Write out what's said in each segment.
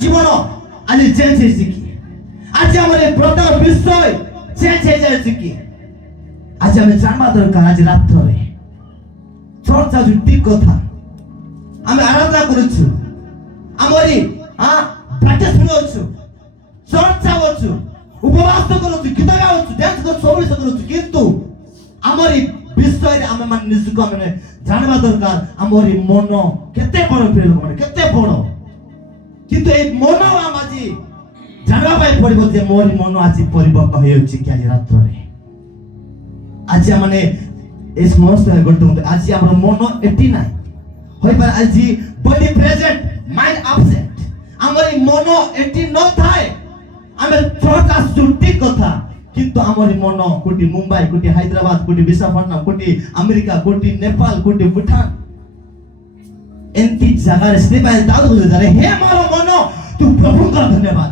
জীবন আজ চেঞ্জ হয়েছে কি? আজ আমাদের প্রথম বিষয় চেঞ্জ হয়ে যাচ্ছে কি? আজ আমি জানবা দরকার আজ রাত্রে চর্চা ঠিক কথা আমি আরাধনা করেছি আমারই পাঠে শুনেছি চর্চা করছি উপবাস করছি গীত গাওছি ড্যান্স করছি সব করছি কিন্তু আমারই বিষয়ে আমি মানে নিজকে মানে জানবা দরকার আমারই মন কেতে বড় প্রিয় মানে কেতে বড় কিন্তু এই মন আমাজি জানবা পাই পড়িব যে মোর মন আজি পরিবর্তন হয়েছে কি আজ রাত্রে আজ মানে এই সমস্ত ঘটতে আজ আমার মন এটি নাই হইবার আজি বডি প্রেজেন্ট মাইন্ড অ্যাবসেন্ট আমার এই মন এটি নথায় আমি চর্চ আসছি ঠিক কথা কিন্তু আমার মন কোটি মুম্বাই কোটি হায়দ্রাবাদ কোটি বিশাখাপট্টনম কোটি আমেরিকা কোটি নেপাল কোটি ভুটান এমতি জায়গায় স্টেপায় দাউদ বলে যারে হে আমার মন তুই প্রভুঙ্কর ধন্যবাদ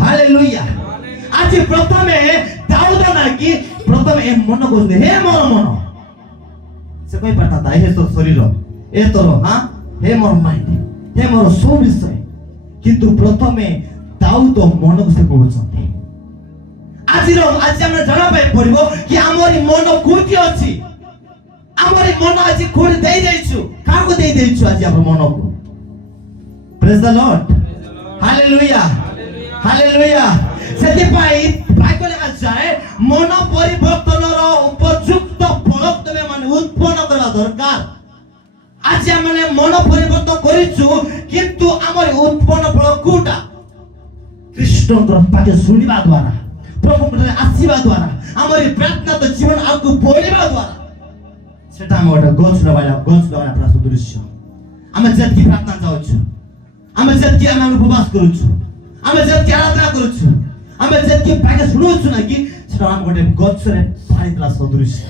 হালেলুয়া আজ প্রথমে দাউদ নাকি প্রথমে এ মন করতে হে আমার মন সে কই পাতা তাই হে তোর শরীর এ তোর হে মোর মাইন্ড হে মোর সব বিষয় কিন্তু প্রথমে দাউদ মন করতে কହୁଛନ୍ତି আজ আমরা জানা পাই পড়িব কি আমারি মন কোটি আছে আমারি মন আজ কোটি দেই দেইছু কাকু দেই দেইছু আজ আমার মনকু praise the Lord hallelujah hallelujah সেদিপাই বাইবেলে আছে মন পরিবর্তনর উপযুক্ত ফল তবে মানে উৎপন্ন করা দরকার আজ মানে মন পরিবর্তন করিছু কিন্তু আমার উৎপন্ন ফল কোটা কৃষ্ণଙ୍କର ପାଠ ଶୁଣିବା ଦ୍ୱାରା ପ୍ରଭୁଙ୍କର ଆସିବା ଦ୍ୱାରା ଆମର ପ୍ରାର୍ଥନା ତ ଜୀବନ ଆଗକୁ ବଢିବା ଦ୍ୱାରା ସେଟା ଆମେ ଗୋଟେ ଗଛ ଲଗାଇବା ପୁରା ସଦୃଶ୍ୟ ଆମେ ଯେତିକି ପ୍ରାର୍ଥନା ଚାହୁଁଛୁ ଆମେ ଯେତିକି ଆମେ ଉପବାସ କରୁଛୁ ଆମେ ଯେତିକି ଆରାଧନା କରୁଛୁ ଆମେ ଯେତିକି ପାଠ ଶୁଣୁଛୁ ନା କି ସେଟା ଆମେ ଗୋଟେ ଗଛରେ ପାଣି ଦେଲା ସଦୃଶ୍ୟ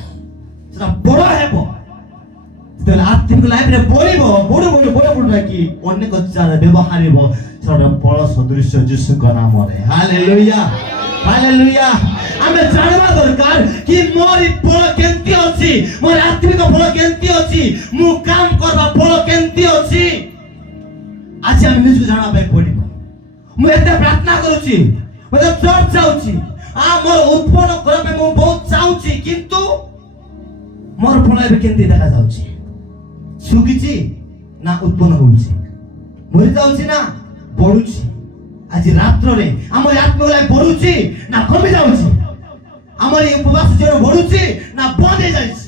ସେଟା ବଡ଼ ହେବ ଯେତେବେଳେ ଆତ୍ମିକ ଲାଇଫରେ ବଢିବ ବଡ଼ ନାକି ଅନେକ ଜାଗାରେ ବ୍ୟବହାର ହେବ ସେଟା ବଡ଼ ସଦୃଶ୍ୟ ଯୀଶୁଙ୍କ ନାମରେ ହାଲେଲୁୟା ହାଲେଲୁୟା ଆମେ ଜାଣିବା ଦରକାର କି ମୋର ଫଳ କେମିତି ଅଛି ମୋର ଆତ୍ମିକ ଫଳ କେମିତି ଅଛି ମୁଁ କାମ କରିବା ଫଳ କେମିତି ଅଛି ଆଜି ଆମେ ନିଜକୁ ଜାଣିବା ପାଇଁ ପଡିବ ମୁଁ ଏତେ ପ୍ରାର୍ଥନା କରୁଛି ମୁଁ ଏତେ ଚର୍ଚ୍ଚ ଯାଉଛି ମୋର ଉତ୍ପନ୍ନ କରିବା ପାଇଁ ମୁଁ ବହୁତ ଚାହୁଁଛି କିନ୍ତୁ ମୋର ଫଳ ଏବେ କେମିତି ଦେଖାଯାଉଛି ଶୁଖିଛି ନା ଉତ୍ପନ୍ନ ହଉଛି ମରି ଯାଉଛି ନା ବଢୁଛି ଆଜି ରାତ୍ରରେ ଆମର ଆତ୍ମିକ ଲାଇଫ ବଢୁଛି ନା କମି ଯାଉଛି ଆମର এই ଉପବାସ ଜୀବନ ବଢୁଛି ନା ବନ୍ଦ ହେଇଯାଇଛି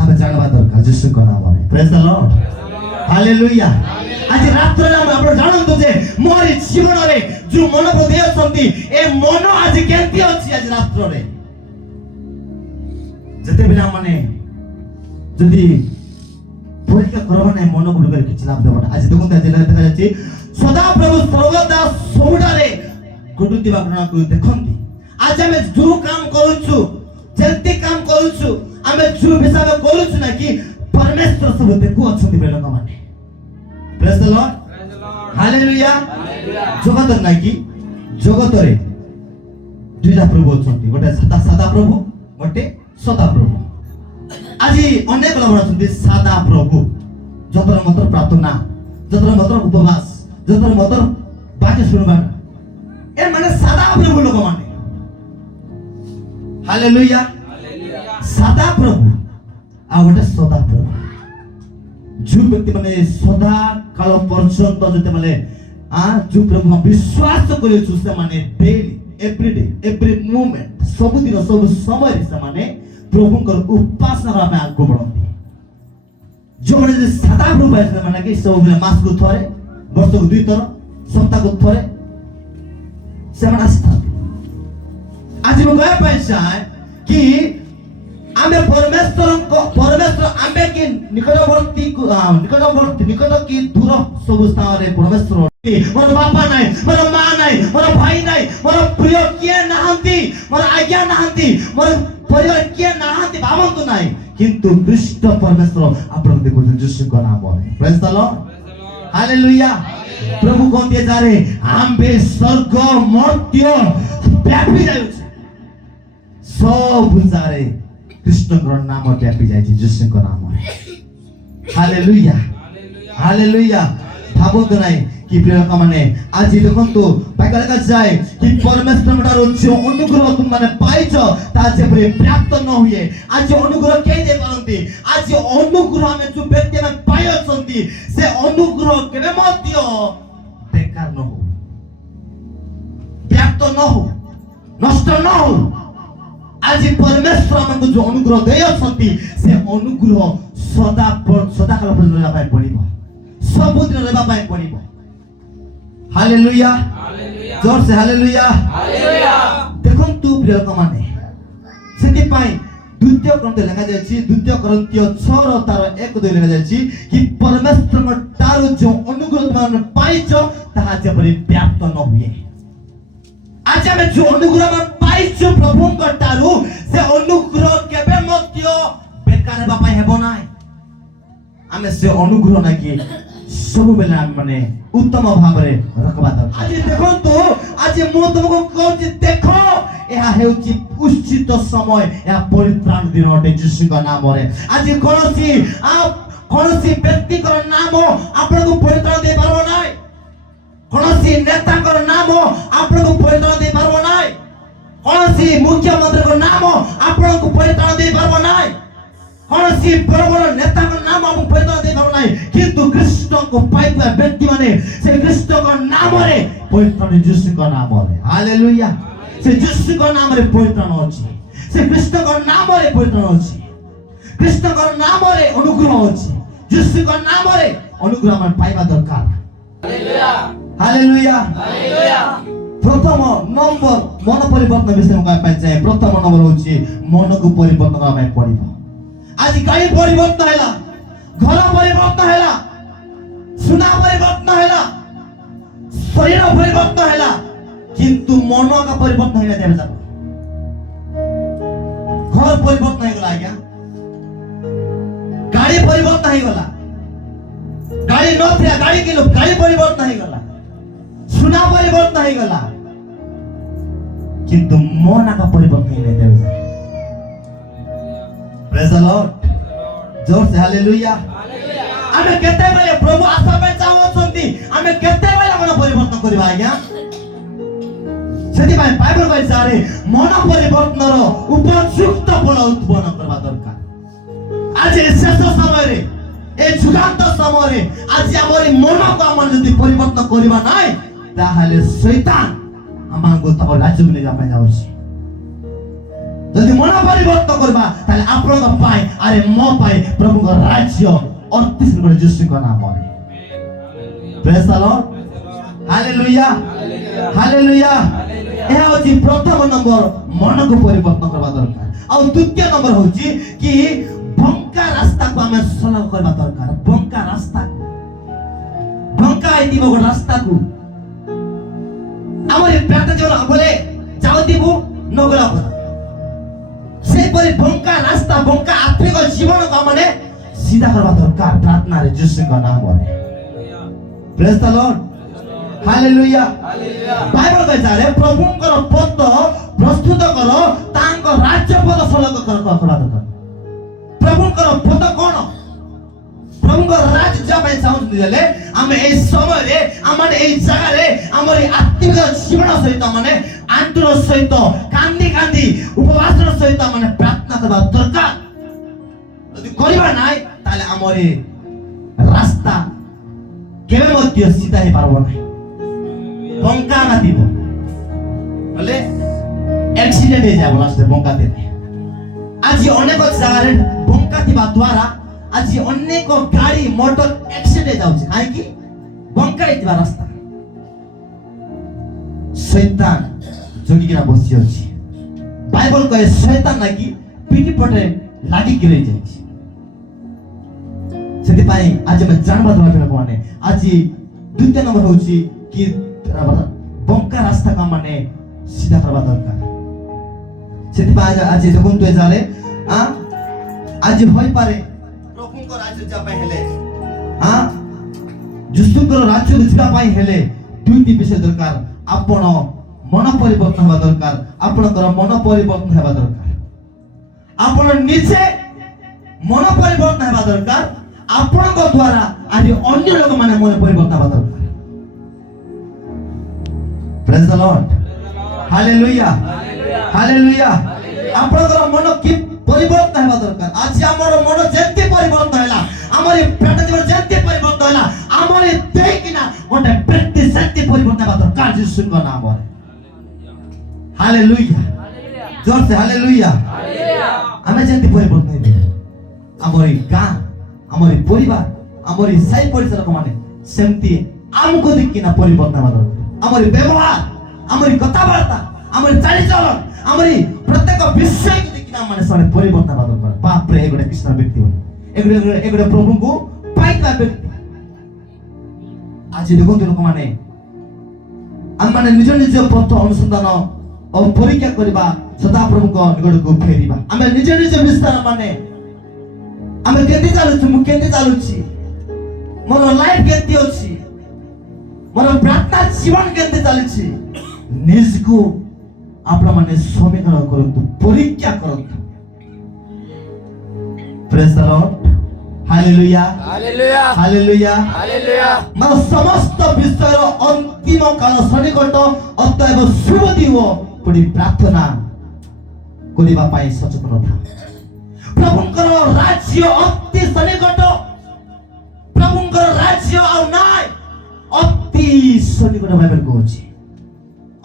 ଆମେ ଜାଣିବା ଦରକାର ଯୀଶୁଙ୍କ ନାମରେ ପ୍ରେଜ ଦ ଲର୍ଡ ହାଲେଲୁୟା ଆଜି ରାତ୍ରରେ ଆପଣ ଜାଣନ୍ତୁ ଯେ ମୋର ଜୀବନରେ ଯୋଉ ମନ ପ୍ରତି ଅଛନ୍ତି ଏ ମନ ଆଜି କେମିତି ଅଛି ଆଜି ରାତ୍ରରେ ଯେତେବେଳେ ମାନେ ଯଦି পরীক্ষা করবা না মন গুলো কিছু লাভ দেব না আজ দেখুন দেখা যাচ্ছে সদা প্রভু সর্বদা ସବୁଠାରେ ঘটুଥିବା ঘটনাକୁ ଦେଖନ୍ତି আজ ଆମେ ଯୋଉ କାମ କରୁଛୁ ଯେତେ କାମ କରୁଛୁ ଆମେ ଯୋଉ ହିସାବ କରୁଛୁ ନା କି ପରମେଶ୍ୱର ସବୁ ଦେଖୁ ଅଛନ୍ତି ଲୋକମାନେ ପ୍ରେଜ ଦ ଲର୍ଡ ହାଲେଲୁୟା ଜଗତରେ ନା କି ଜଗତରେ ଦୁଇଟା ପ୍ରଭୁ ଅଛନ୍ତି ଗୋଟେ ସାଦା ପ୍ରଭୁ ଗୋଟେ ସଦା ପ୍ରଭୁ আজি অনেক লোক আছেন সাদা প্রভু যতর মত প্রার্থনা যতর মত উপবাস যতর মত বাক্য শুনবা এর মানে সাদা প্রভু লোক মানে হালেলুয়া সাদা প্রভু আর ওটা সদা প্রভু যে ব্যক্তি মানে সদা কাল পর্যন্ত যেতে মানে যে প্রভু বিশ্বাস করেছু সে মানে ডেইলি এভরিডে এভরি মোমেন্ট ସବୁଦିନ ସବୁ ସମୟରେ ସେମାନେ প্রভুଙ୍କର উপাসনা করা ପାଇଁ ଆଗକୁ ବଢନ୍ତି ଯୋଉମାନେ ଯେ ସାଦା ପ୍ରଭୁ ପାଇଛନ୍ତି ମାନେ କି ସବୁବେଳେ ମାସକୁ ଥରେ ବର୍ଷକୁ 2 ଥର ସପ୍ତାହକୁ ଥରେ ସେମାନେ ଆସିଥାନ୍ତି ଆଜି ମୁଁ କହିବା ପାଇଁ ଚାହେଁ କି ଆମେ ପରମେଶ୍ୱର ଆମେ କି ନିକଟବର୍ତ୍ତୀ କି ଦୂର ସବୁ ସ୍ଥାନରେ ପରମେଶ୍ୱର ମୋର ବାପା ନାହିଁ ମୋର ମା ନାହିଁ ମୋର ଭାଇ ନାହିଁ ମୋର ପ୍ରିୟ କିଏ ନାହାନ୍ତି ମୋର ଆଜ୍ଞା ନାହାନ୍ତି ମୋର ପରିବାର କିଏ ନାହାନ୍ତି ଭାବନ୍ତୁ ନାହିଁ କିନ୍ତୁ ଖ୍ରୀଷ୍ଟ ପରମେଶ୍ୱର ଆପଣଙ୍କୁ ଦେଖୁଛନ୍ତି ଯୀଶୁଙ୍କ ନାମରେ ପ୍ରେଜ ଦ ଲର୍ଡ ହାଲେଲୁୟା ପ୍ରଭୁ କହନ୍ତି ଯାରେ ଆମ୍ଭେ ସ୍ୱର୍ଗ ମର୍ତ୍ତ୍ୟ ବ୍ୟାପି ଯାଉଛି ସବୁ ଯାରେ କୃଷ୍ଣଙ୍କର ନାମ ବ୍ୟାପି ଯାଇଛି ଯୀଶୁଙ୍କ ନାମରେ ହାଲେଲୁୟା ହାଲେଲୁୟା ভাবନ୍ତୁ ନାହିଁ କି ପ୍ରିୟ ଲୋକମାନେ ଆଜି ଦେଖନ୍ତୁ ବାଇବେଲ ଲେଖା ଯାଏ କି ପରମେଶ୍ୱରଙ୍କର ଯେଉଁ ଅନୁଗ୍ରହ ତୁମମାନେ ପାଇଛ ତାହା ଯେପରି ପ୍ରାପ୍ତ ନ ହୁଏ। ଆଜି ଅନୁଗ୍ରହ କେହି ଦେଇପାରନ୍ତି। ଆଜି ଅନୁଗ୍ରହ ଆମେ ଯେଉଁ ବ୍ୟକ୍ତି ଆମେ ପାଇଅଛନ୍ତି ସେ ଅନୁଗ୍ରହ କେବେ ମଧ୍ୟ ବେକାର ନ ହଉ, ପ୍ରାପ୍ତ ନ ହଉ, ନଷ୍ଟ ନ ହଉ। ଆଜି ପରମେଶ୍ୱର ଆମକୁ ଯେଉଁ ଅନୁଗ୍ରହ ଦେଇଅଛନ୍ତି ସେ ଅନୁଗ୍ରହ ସଦାକାଳ ପର୍ଯ୍ୟନ୍ତ ରହିବା ପାଇଁ ପଡ଼ିବ, ସବୁଦିନ ରହିବା ପାଇଁ ପଡ଼ିବ। ହାଲେଲୁୟା, ଜୋର ସେ ହାଲେଲୁୟା। ଦେଖନ୍ତୁ ପ୍ରିୟ ଲୋକମାନେ, ସେଥିପାଇଁ ଦ୍ୱିତୀୟ ଗ୍ରନ୍ଥ ଲେଖାଯାଇଛି, ଦ୍ୱିତୀୟ କରନ୍ଥୀୟ 6:1-2 ଲେଖାଯାଇଛି କି ପରମେଶ୍ୱରଙ୍କ ଠାରୁ ଯେଉଁ ଅନୁଗ୍ରହ ତୁମେ ପାଇଛ ତାହା ଯେପରି ପ୍ରାପ୍ତ ନ ହୁଏ। ଆଜି ଆମେ ଯେଉଁ ଅନୁଗ୍ରହ ପାଇଛୁ ପ୍ରଭୁଙ୍କ ଠାରୁ ସେ ଅନୁଗ୍ରହ କେବେ ମଧ୍ୟ ବେକାର ହେବା ପାଇଁ ହେବ ନାହିଁ। ଆମେ ସେ ଅନୁଗ୍ରହ ନାକି ସବୁବେଳେ ଆମେ ମାନେ ଉତ୍ତମ ଭାବରେ ରଖିବା ଦରକାର। ଆଜି ଦେଖନ୍ତୁ, ଆଜି ମୁଁ ତୁମକୁ କହୁଛି ଦେଖ, ଏହା ହେଉଛି ଉଚିତ ସମୟ, ଏହା ପରିତ୍ରାଣ ଦିନ ଅଟେ ଯୀଶୁଙ୍କ ନାମରେ। ଆଜି କୌଣସି ବ୍ୟକ୍ତିଙ୍କର ନାମ ଆପଣଙ୍କୁ ପରିତ୍ରାଣ ଦେଇପାରିବ ନାହିଁ, କୌଣସି ନେତାଙ୍କର ନାମ ଆପଣଙ୍କୁ ପରିତ୍ରାଣ ଦେଇପାରିବ ନାହିଁ, କୌଣସି ମୁଖ୍ୟମନ୍ତ୍ରୀଙ୍କ ନାମ ଆପଣଙ୍କୁ ପରିତ୍ରାଣ ଦେଇପାରିବ ନାହିଁ, କୌଣସି ବଡ଼ ବଡ଼ ନେତାଙ୍କ ନାମ ଆମକୁ ପରିତ୍ରାଣ ଦେଇପାରିବ ନାହିଁ। କିନ୍ତୁ ଖ୍ରୀଷ୍ଟଙ୍କୁ ପାଇଥିବା ବ୍ୟକ୍ତିମାନେ ସେ ଖ୍ରୀଷ୍ଟଙ୍କ ନାମରେ ପରିତ୍ରାଣ, ଯୀଶୁଙ୍କ ନାମରେ। ହାଲେଲୁୟା। ସେ ଯୀଶୁଙ୍କ ନାମରେ ପରିତ୍ରାଣ ଅଛି, ସେ ଖ୍ରୀଷ୍ଟଙ୍କ ନାମରେ ପରିତ୍ରାଣ ଅଛି, ଖ୍ରୀଷ୍ଟଙ୍କ ନାମରେ ଅନୁଗ୍ରହ ଅଛି, ଯୀଶୁଙ୍କ ନାମରେ ଅନୁଗ୍ରହ ଆମେ ପାଇବା ଦରକାର। ହାଲେଲୁୟା। ପ୍ରଥମ ନମ୍ବର ମନ ପରିବର୍ତ୍ତନ ବିଷୟରେ କହିବା ପାଇଁ ଚାହେଁ। ପ୍ରଥମ ନମ୍ବର ହେଉଛି ମନକୁ ପରିବର୍ତ୍ତନ କରିବା ପାଇଁ ପଡ଼ିବ। ଆଜି ଗାଡ଼ି ପରିବର୍ତ୍ତନ ହେଲା, ଘର ପରିବର୍ତ୍ତନ ହେଲା, ସୁନା ପରିବର୍ତ୍ତନ ହେଲା, ଶରୀର ପରିବର୍ତ୍ତନ ହେଲା, କିନ୍ତୁ ମନ ଆଗ ପରିବର୍ତ୍ତନ ହେଇନା। ଦେବେ ଯାକ ଘର ପରିବର୍ତ୍ତନ ହେଇଗଲା, ଆଜ୍ଞା ଗାଡ଼ି ପରିବର୍ତ୍ତନ ହେଇଗଲା, ଗାଡ଼ି ନଥିଲା ଗାଡ଼ି କିଣିଲୁ, ଗାଡ଼ି ପରିବର୍ତ୍ତନ ହେଇଗଲା, ସୁନା ପରିବର୍ତ୍ତନ ହେଇଗଲା, କିନ୍ତୁ ମନ ଆଗ ପରିବର୍ତ୍ତନ ହେଇନା। ଦେବେ ଯାକ ପ୍ରେଜ୍ ଦ ଲର୍ଡ, ଜୋର ସେ ହାଲେଲୁୟା। ଆମେ କେତେବେଳେ ପ୍ରଭୁ ଆସିବା ପାଇଁ ଚାହୁଁଛନ୍ତି, ଆମେ କେତେବେଳେ ମନ ପରିବର୍ତ୍ତନ କରିବା ଆଜ୍ଞା? ସେଥିପାଇଁ ବାଇବେଲ କହିଛି ମନ ପରିବର୍ତ୍ତନର ଉପଯୁକ୍ତ ଫଳ ଉତ୍ପନ୍ନ କରିବା ଦରକାର। ଆଜି ଶେଷ ସମୟରେ, ଏ ଯୁଗାନ୍ତ ସମୟରେ ଆଜି ଆମର ମନକୁ ଆମେ ଯଦି ପରିବର୍ତ୍ତନ କରିବା ନାହିଁ ତାହେଲେ ଶୈତାନ ଆମକୁ ତମ ରାଜ୍ୟକୁ ନେଇ ଯିବା ପାଇଁ ଯାଉଛି। ଯଦି ମନ ପରିବର୍ତ୍ତନ କରିବା ତାହେଲେ ଆପଣଙ୍କ ପାଇଁ, ଆରେ ମୋ ପାଇଁ ପ୍ରଭୁଙ୍କ ରାଜ୍ୟ ଅତି ଶୀଘ୍ର ଯୀଶୁଙ୍କ ନାମରେ। ପ୍ରେଜ୍ ଦ ଲର୍ଡ, ହାଲେଲୁୟା, ହାଲେଲୁୟା। ଏହା ହେଉଛି ପ୍ରଥମ ନମ୍ବର, ମନକୁ ପରିବର୍ତ୍ତନ କରିବା ଦରକାର। ଆଉ ଦ୍ୱିତୀୟ ନମ୍ବର ହେଉଛି କି ବଙ୍କା ରାସ୍ତାକୁ ଆମେ ସଲଭ କରିବା ଦରକାର। ବଙ୍କା ରାସ୍ତାକୁ, ବଙ୍କା ହେଇଥିବ ଗୋଟେ ରାସ୍ତାକୁ ଆମର ପ୍ରାତ ଜଣ ବୋଲେ ଯାଉଥିବୁ ନଗଲା କଥା, ସେହିପରି ବଙ୍କା ରାସ୍ତା, ବଙ୍କା ଆତ୍ମିକ ଜୀବନକୁ ମାନେ ସିଧା କରିବା ଦରକାର ପ୍ରାର୍ଥନାରେ ଯୀଶୁଙ୍କ ନାମରେ। ପ୍ରେଜ୍ ଦ ଲର୍ଡ, ହାଲେଲୁୟା। ବାଇବେଲ କହିଛି ପ୍ରଭୁଙ୍କର ପଦ ପ୍ରସ୍ତୁତ କର, ତାଙ୍କ ରାଜ୍ୟ ପଦ ସଲଭ କରିବା ଦରକାର। ପ୍ରଭୁଙ୍କର ପଦ କ'ଣ? ପ୍ରଭୁଙ୍କର ରାଜ୍ୟ ଯିବା ପାଇଁ ଚାହୁଁଛନ୍ତି ହେଲେ ଆମେ ଏଇ ସମୟରେ, ଆମର ଏଇ ଜାଗାରେ, ଆମର ଏଇ ଆତ୍ମିକ ଜୀବନ ସହିତ ମାନେ ଆନ୍ତର ସହିତ କାନ୍ଦି କାନ୍ଦି ଉପବାସର ସହିତ ମାନେ ପ୍ରାର୍ଥନା କରିବା ଦରକାର। ଯଦି କରିବା ନାହିଁ ତାହେଲେ ଆମର ରାସ୍ତା କେବେ ମଧ୍ୟ ସିଧା ହେଇପାରିବ ନାହିଁ, ବଙ୍କା କାଟିବ ବୋଲେ ଆକ୍ସିଡେଣ୍ଟ ହେଇଯାବ ଲାଷ୍ଟରେ ବଙ୍କା ଦେଲେ। ଆଜି ଅନେକ ଜାଗାରେ ବଙ୍କା ଥିବା ଦ୍ୱାରା ଆଜି ଅନେକ ଗାଡ଼ି ମୋଟର ଆକ୍ସିଡେଣ୍ଟ ହେଇଯାଉଛି। କାହିଁକି? ବଙ୍କା ହେଇଥିବା ରାସ୍ତା। ଶୈତାନ ଜଗିକିନା ବସି ଅଛି। ବାଇବେଲ କହେ ଶୈତାନ ନାକି ପିଠି ପଟେ ଲାଗିକି ରହିଯାଇଛି। ସେଥିପାଇଁ ଆଜି ଆମେ ଜାଣିବା ଦରକାର ଲୋକମାନେ, ଆଜି ଦ୍ୱିତୀୟ ନମ୍ବର ହେଉଛି କି ବଙ୍କା ରାସ୍ତାକୁ ମାନେ ସିଧା କରିବା ଦରକାର। ସେଥିପାଇଁ ଆଜି ଦେଖନ୍ତୁ ଏ ଜାଗାରେ ଆଜି ହୋଇପାରେ ପ୍ରଭୁଙ୍କ ରାଜ୍ୟ ଯିବା ପାଇଁ ହେଲେ, ଯୀଶୁଙ୍କର ରାଜ୍ୟକୁ ଯିବା ପାଇଁ ହେଲେ ଦୁଇଟି ବିଷୟ ଦରକାର। ଆପଣ ମନ ପରିବର୍ତ୍ତନ ହେବା ଦରକାର, ଆପଣଙ୍କର ମନ ପରିବର୍ତ୍ତନ ହେବା ଦରକାର। ଆପଣ ନିଜେ ମନ ପରିବର୍ତ୍ତନ ହେବା ଦରକାର, ଆପଣଙ୍କ ଦ୍ୱାରା ଆଜି ଅନ୍ୟ ଲୋକମାନେ ମନ ପରିବର୍ତ୍ତନ ହେବା ଦରକାର। ପ୍ରେଜ୍ ଦ ଲର୍ଡ, ହାଲେଲୁୟା, ହାଲେଲୁୟା। ଆପଣଙ୍କର ମନ କି ପରିବର୍ତ୍ତନ ହେବା ଦରକାର। ଆଜି ଆମର ମନ ଯେମିତି ପରିବର୍ତ୍ତନ ହେଲା, ଆମର ପେଟ ଜୀବନ ଯେମିତି ପରିବର୍ତ୍ତନ ହେଲା, ଆମର ଦେଇକିନା ଗୋଟେ ବ୍ୟକ୍ତି ସେମିତି ପରିବର୍ତ୍ତନ ହେବା ଦରକାର ଯୀଶୁଙ୍କ ନାମରେ। ହାଲେଲୁୟା, ଜୋରସେ ହାଲେଲୁୟା। ଆମେ ଯେମିତି ପରିବର୍ତ୍ତନ ହେବେ, ଆମର ଗାଁ, ଆମର ପରିବାର, ଆମର ସାହି ପଡ଼ିଶା ଲୋକମାନେ ସେମିତି ଆମକୁ ଦେଖିକିନା ପରିବର୍ତ୍ତନ ହେବା ଦରକାର। ଆମର ବ୍ୟବହାର, ଆମର କଥାବାର୍ତ୍ତା, ଆମର ଚାଲିଚଳନ, ଆମର ପ୍ରତ୍ୟେକ ବିଷୟକୁ ଦେଖିକିନା ମାନେ ସେମାନେ ପରିବର୍ତ୍ତନ ହେବା ଦରକାର। ବାପରେ ଏ ଗୋଟେ କୃଷ୍ଣ ବ୍ୟକ୍ତି, ଏ ଗୋଟେ ପ୍ରଭୁଙ୍କୁ ପାଇଥିବା ବ୍ୟକ୍ତି। ଆଜି ଦେଖନ୍ତୁ ଲୋକମାନେ, ଆମମାନେ ନିଜ ନିଜ ପଥ ଅନୁସନ୍ଧାନ ଓ ପରୀକ୍ଷା କରିବା, ସଦାପ୍ରଭୁଙ୍କ ନିକଟକୁ ଫେରିବା। ଆମେ ନିଜ ନିଜ ବିସ୍ତାର ମାନେ ଆମେ କେମିତି ଚାଲୁଛୁ, ମୁଁ କେମିତି ଚାଲୁଛି, ମୋର ଲାଇଫ କେମିତି ଅଛି, ମୋର ପ୍ରାର୍ଥନା ଜୀବନ କେମିତି ଚାଲିଛି, ନିଜକୁ ଆପଣ ମାନେ ସମୀକ୍ଷଣ କରନ୍ତୁ, ପରୀକ୍ଷା କରନ୍ତୁ। Praise the Lord, hallelujah, hallelujah, hallelujah, hallelujah. ମାନେ ସମସ୍ତ ବିଷୟର ଅନ୍ତିମ କାଳ ସନ୍ନିକଟ, ଅତଏବ ଶୁଭ ଦିନ ପୁଣି ପ୍ରାର୍ଥନା କରିବା ପାଇଁ ସଚେତନ ଥା। ପ୍ରଭୁଙ୍କର ରାଜ୍ୟ ଅତି ସନ୍ନିକଟ, ପ୍ରଭୁଙ୍କର ରାଜ୍ୟ ଆଉ ନାଇଁ, ଅତି ସନ୍ନିକଟ ବାଇବେଲ କହୁଛି।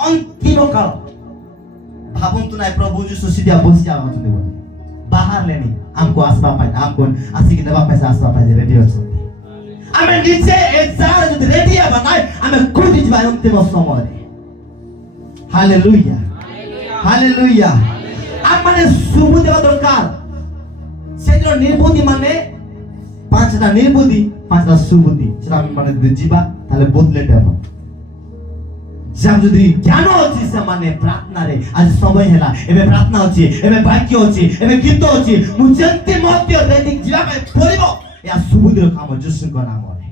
ଅନ୍ତିମ କାଳ ଭାବନ୍ତୁ ନାହିଁ ପ୍ରଭୁ ଯୀଶୁ ସିଧା ବସି ଯାଉଛନ୍ତି ବୋଲି, ବାହାରିଲେଣି ଆମକୁ ଆସିବା ପାଇଁ, ଆମକୁ ଆସିକି ନେବା ପାଇଁ ଆସିବା ପାଇଁ ରେଡି ଅଛନ୍ତି। ଆମେ ନିଜେ ଏ ଜାଗାରେ ଯଦି ରେଡି ହେବା ନାହିଁ, ଆମେ କୋଉଠି ଯିବା ଅନ୍ତିମ ସମୟରେ। Hallelujah, hallelujah. ଆମମାନେ ଶୁଭ ଦେବା ଦରକାର। ସେଦିନ ନିର୍ବୁଦ୍ଧି ମାନେ 5ଟା ନିର୍ବୁଦ୍ଧି, 5ଟା ସୁବୁଦ୍ଧି, ସେଟା ଆମେ ମାନେ ଯଦି ଯିବା ତାହେଲେ ବଦଲେଟ ହେବ। ଯାହା ଯଦି ଜ୍ଞାନ ଅଛି ସେମାନେ ପ୍ରାର୍ଥନାରେ, ଆଜି ସମୟ ହେଲା, ଏବେ ପ୍ରାର୍ଥନା ଅଛି, ଏବେ ବାକ୍ୟ ଅଛି, ଏବେ ଗୀତ ଅଛି, ମୁଁ ଯେମିତି ମଧ୍ୟ ରେଡି ଯିବା ପାଇଁ ପଡ଼ିବ। ଏହା ସୁବୁଦ୍ଧିର କାମ ଯୀଶୁଙ୍କ ନାମରେ।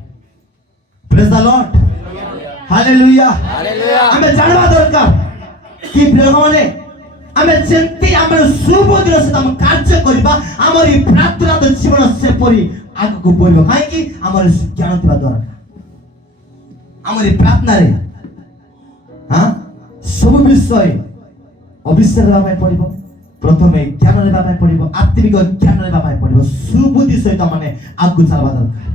ପ୍ରେଜ୍ ଦ ଲର୍ଡ, ହାଲେଲୁୟା, ହାଲେଲୁୟା। ଆମେ ଜାଣିବା ଦରକାର କି ଲୋକମାନେ ଆମେ ଯେମିତି ଆମର ସୁବୁଦ୍ଧିର ସହିତ ଆମେ କାର୍ଯ୍ୟ କରିବା, ଆମର এই ପ୍ରାର୍ଥନା ଜୀବନ ସେପରି ଆଗକୁ ବଢ଼ିବ। କାହିଁକି? ଆମର ଜ୍ଞାନ ଥିବା ଦରକାର। ଆମର এই ପ୍ରାର୍ଥନାରେ ସବୁ ବିଷୟ ଅବିଶ୍ୱାସ ହେବା ପାଇଁ ପଡ଼ିବ। ପ୍ରଥମେ ଜ୍ଞାନ ନେବା ପାଇଁ ପଡ଼ିବ, ଆତ୍ମିକ ଜ୍ଞାନ ନେବା ପାଇଁ ପଡ଼ିବ, ସୁବୁଦ୍ଧି ସହିତ ମାନେ ଆଗକୁ ଚାଲିବା ଦରକାର।